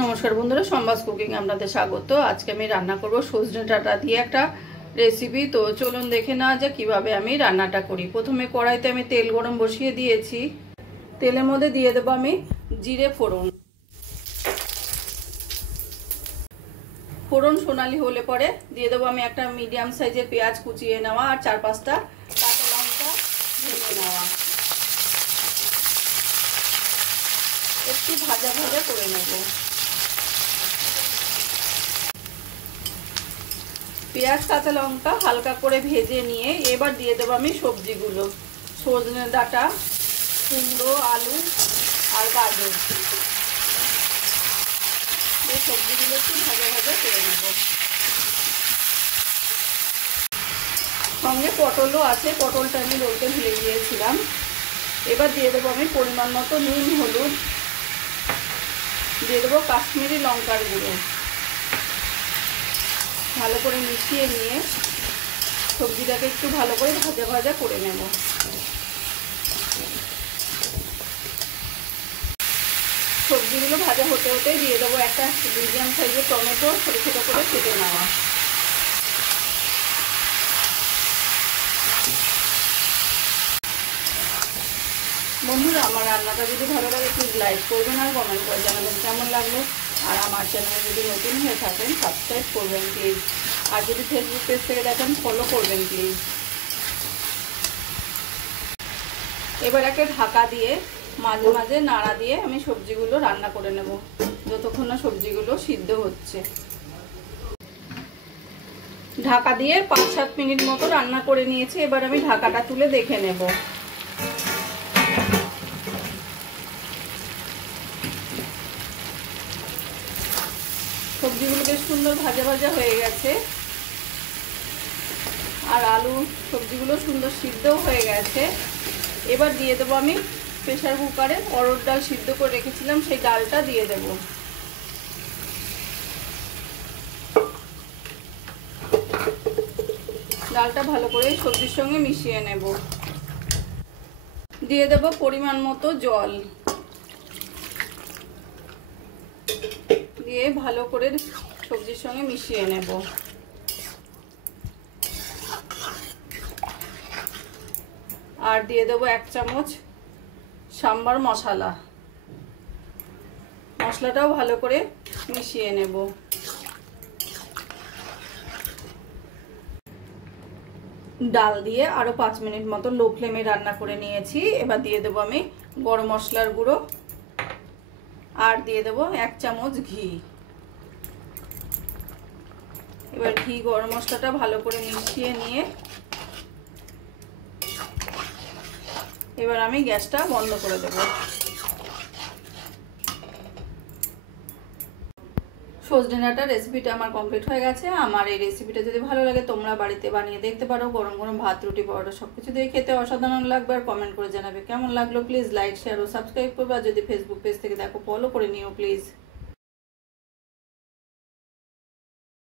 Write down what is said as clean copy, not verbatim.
নমস্কার বন্ধুরা, সম্বাস কুকিং আপনাদের স্বাগত। আজকে আমি রান্না করব সজনে ডাঁটা দিয়ে একটা রেসিপি। তো চলুন দেখে নেওয়া যাক কিভাবে আমি রান্নাটা করি। প্রথমে কড়াইতে আমি তেল গরম বসিয়ে দিয়েছি। তেলের মধ্যে দিয়ে দেবো আমি জিরে ফোড়ন। ফোড়ন সোনালি হলে পরে দিয়ে দেবো আমি একটা মিডিয়াম সাইজের পেঁয়াজ কুচিয়ে নেওয়া আর 4-5টা কাঁচা লঙ্কা ভেঙে নেওয়া। একটু ভাজা ভাজা করে নেব। পেঁয়াজ কাঁচা লঙ্কা হালকা করে ভেজে নিয়ে এবার দিয়ে দেবো আমি সবজিগুলো, সজনে ডাঁটা, কুমড়ো, আলু আর গাজর। এই সবজিগুলো একটু ভাজা ভাজা করে নেব। সঙ্গে পটলও আছে, পটলটা আমি লড়তে ভুলে গিয়েছিলাম। এবার দিয়ে দেবো আমি পরিমাণ মতো নুন, হলুদ, দিয়ে দেবো কাশ্মীরি লঙ্কার গুঁড়ো। ভালো করে মিশিয়ে নিয়ে সবজিটাকে একটু ভালো করে ভাজা ভাজা করে নেব। সবজিগুলো ভাজা হতে হতে দিয়ে দেবো একটা মিডিয়াম সাইজের টমেটো ছোটো ছোটো করে কেটে নেওয়া। বন্ধুরা, আমার রান্নাটা যদি ভালো লাগে প্লিজ লাইক করবেন আর কমেন্ট করে জানাবেন কেমন লাগলো। আর আমার চ্যানেলে যদি নতুন হয়ে থাকেন সাবস্ক্রাইব করবেন প্লিজ। আর যদি ফেসবুক পেজ থেকে দেখেন ফলো করবেন প্লিজ। এবার একটা ঢাকা দিয়ে মাঝে মাঝে নাড়া দিয়ে আমি সবজিগুলো রান্না করে নেব যতক্ষণ না সবজিগুলো সিদ্ধ হচ্ছে। ঢাকা দিয়ে 5-7 মিনিট মতো রান্না করে নিয়েছি। এবার আমি ঢাকাটা তুলে দেখে নেব। সবজিগুলো বেশ সুন্দর ভাজা ভাজা হয়ে গেছে আর আলু সবজিগুলো সুন্দর সিদ্ধও হয়ে গেছে। এবার দিয়ে দেবো আমি প্রেসার কুকারে অরহর ডাল সিদ্ধ করে রেখেছিলাম, সেই ডালটা দিয়ে দেব। ডালটা ভালো করে সবজির সঙ্গে মিশিয়ে নেব। দিয়ে দেব পরিমাণ মতো জল, দিয়ে ভালো করে সবজির সঙ্গে মিশিয়ে নেব। আর দিয়ে দেবো 1 চামচ সাম্বার মশলা। মশলাটাও ভালো করে মিশিয়ে নেব। ডাল দিয়ে আরো 5 মিনিট মতো লো ফ্লেমে রান্না করে নিয়েছি। এবার দিয়ে দেবো আমি গরম মশলার গুঁড়ো আর দিয়ে দেবো 1 চামচ ঘি। এবার ঘি গরম মশলাটা ভালো করে মিশিয়ে নিয়ে এবার আমি গ্যাসটা বন্ধ করে দেব। সজনে ডাঁটার রেসিপিটা আমার কমপ্লিট হয়ে গেছে। আমার এই রেসিপিটা যদি ভালো লাগে তোমরা বাড়িতে বানিয়ে দেখতে পারো। গরম গরম ভাত, রুটি, পরোটা সবকিছু দিয়ে খেতে অসাধারণ লাগবে। আর কমেন্ট করে জানাবে কেমন লাগলো। প্লিজ লাইক, শেয়ার ও সাবস্ক্রাইব করবে। আর যদি ফেসবুক পেজ থেকে দেখো ফলো করে নিও প্লিজ।